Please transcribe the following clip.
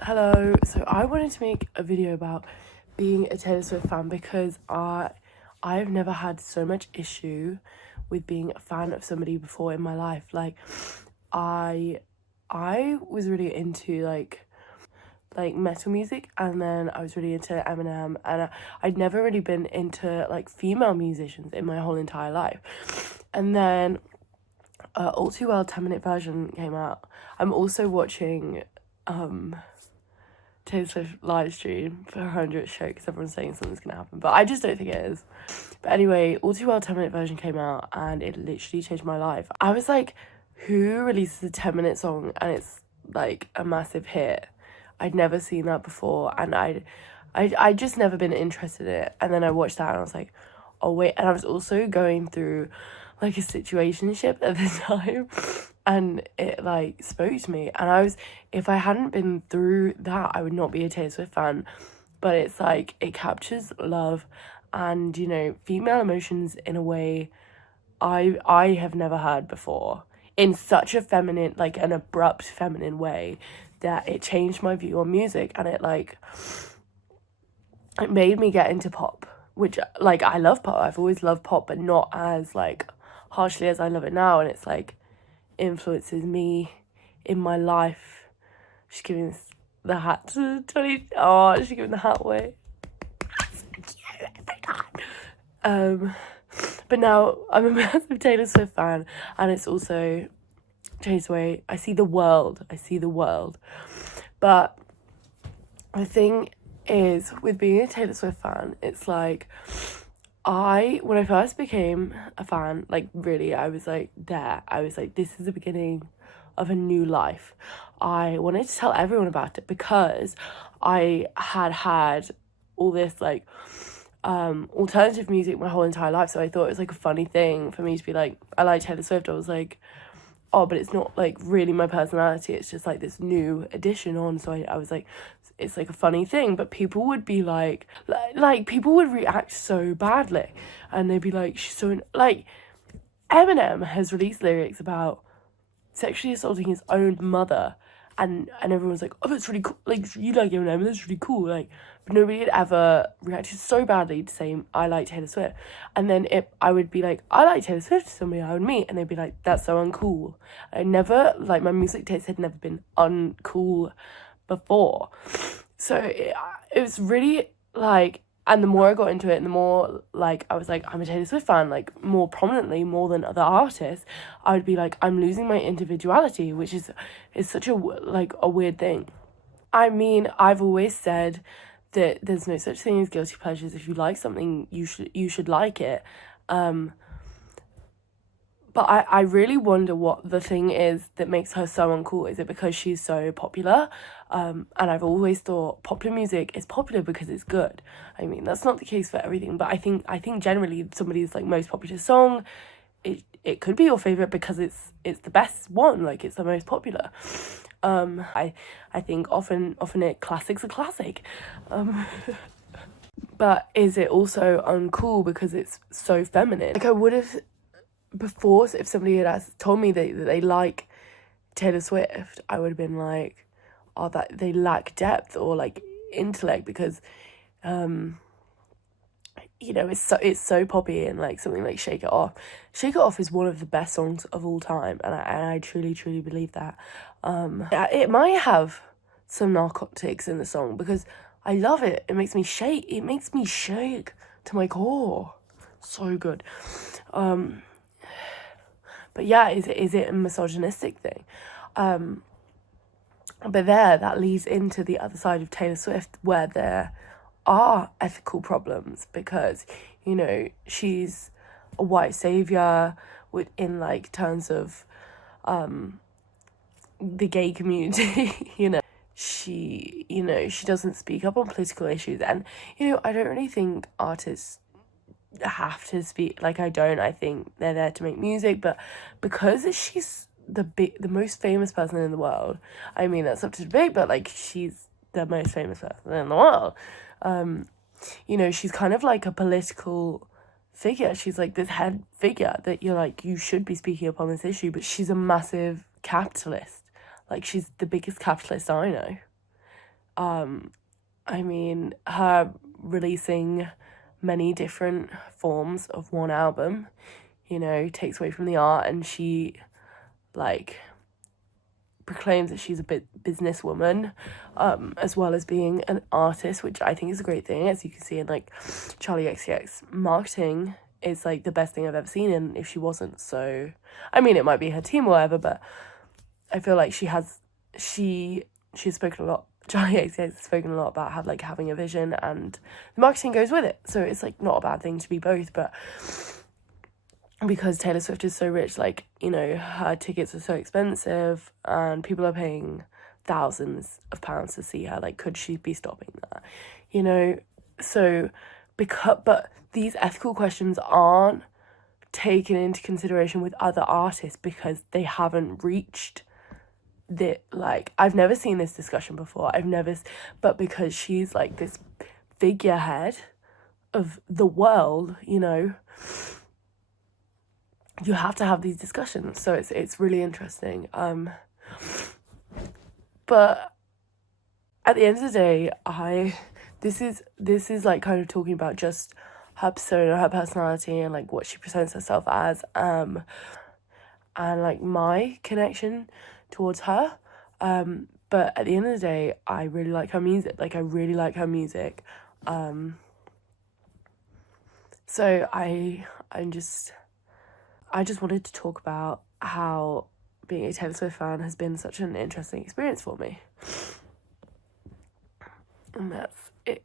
Hello, so I wanted to make a video about being a Taylor Swift fan because I've never had so much issue with being a fan of somebody before in my life. Like I I was really into like metal music, and then I was really into Eminem, and I'd never really been into like female musicians in my whole entire life. And then All Too Well 10-minute version came out. I'm also watching Taylor Swift live stream for her 100th show because everyone's saying something's gonna happen, but I just don't think it is. But anyway, All Too Well 10-minute version came out and it literally changed my life. I was like, who releases a 10-minute song and it's like a massive hit? I'd never seen that before, and I just never been interested in it. And then I watched that and I was like, oh wait. And I was also going through like a situationship at the time, and it like spoke to me. And I was, if I hadn't been through that, I would not be a Taylor Swift fan. But it's like it captures love and, you know, female emotions in a way I have never heard before, in such a feminine, like an abrupt feminine way, that it changed my view on music. And it made me get into pop, which, like, I love pop. I've always loved pop, but not as like harshly as I love it now. And it's like influences me in my life. She's giving the hat to 20. Oh, she's giving the hat away. So cute, every time. But now I'm a massive Taylor Swift fan, and it's also changed the way I see the world. But the thing is, with being a Taylor Swift fan, it's like when I first became a fan, like really, I was like, this is the beginning of a new life. I wanted to tell everyone about it because I had all this like alternative music my whole entire life, so I thought it was like a funny thing for me to be like, I like Taylor Swift. I was like, oh, but it's not like really my personality, it's just like this new addition on. So I was like, it's like a funny thing. But people would be like people would react so badly, and they'd be like, she's so like, Eminem has released lyrics about sexually assaulting his own mother, and everyone's like, oh, that's really cool, like, you like Eminem, that's really cool, like, but nobody had ever reacted so badly to saying I like Taylor Swift. And then I would be like, I like Taylor Swift to somebody I would meet, and they'd be like, that's so uncool. I never, like, my music taste had never been uncool before. So it was really like, and the more I got into it, and the more like I was like, I'm a Taylor Swift fan, like more prominently, more than other artists, I would be like, I'm losing my individuality, which is such a like a weird thing. I mean, I've always said that there's no such thing as guilty pleasures. If you like something, you should like it. But I really wonder what the thing is that makes her so uncool. Is it because she's so popular? And I've always thought popular music is popular because it's good. I mean, that's not the case for everything, but I think generally somebody's like most popular song, it could be your favorite because it's the best one, like it's the most popular. I think often a classic's a classic. But is it also uncool because it's so feminine? Like, I would have before, if somebody had told me that they like Taylor Swift, I would have been like, oh, that they lack depth or like intellect, because you know, it's so poppy. And like something like Shake It Off is one of the best songs of all time, and I truly believe that. It might have some narcotics in the song because I love it. It makes me shake to my core. So good. But yeah, is it a misogynistic thing? But that leads into the other side of Taylor Swift, where there are ethical problems, because, you know, she's a white savior in like terms of the gay community. She doesn't speak up on political issues, and I don't really think artists have to speak, like, I think they're there to make music, but because she's the most famous person in the world, I mean, that's up to debate, but like, she's the most famous person in the world, she's kind of like a political figure. She's like this head figure that you're like, you should be speaking up on this issue. But she's a massive capitalist, like she's the biggest capitalist I know. I mean, her releasing many different forms of one album, you know, takes away from the art, and she, like, proclaims that she's a businesswoman, as well as being an artist, which I think is a great thing. As you can see in, like, Charlie XCX, marketing is, like, the best thing I've ever seen, and if she wasn't, so, I mean, it might be her team or whatever, but I feel like she's spoken a lot, Charlie XCX has spoken a lot about how, like, having a vision, and the marketing goes with it, so it's, like, not a bad thing to be both. But because Taylor Swift is so rich, like, you know, her tickets are so expensive and people are paying thousands of pounds to see her. Like, could she be stopping that? You know, so but these ethical questions aren't taken into consideration with other artists because they haven't reached the, like, I've never seen this discussion before. But because she's, like, this figurehead of the world, you know, you have to have these discussions, so it's really interesting. But at the end of the day, this is like kind of talking about just her persona, her personality, and like what she presents herself as, and like my connection towards her. But at the end of the day, I really like her music. Like, I really like her music. So I just wanted to talk about how being a Taylor Swift fan has been such an interesting experience for me. And that's it.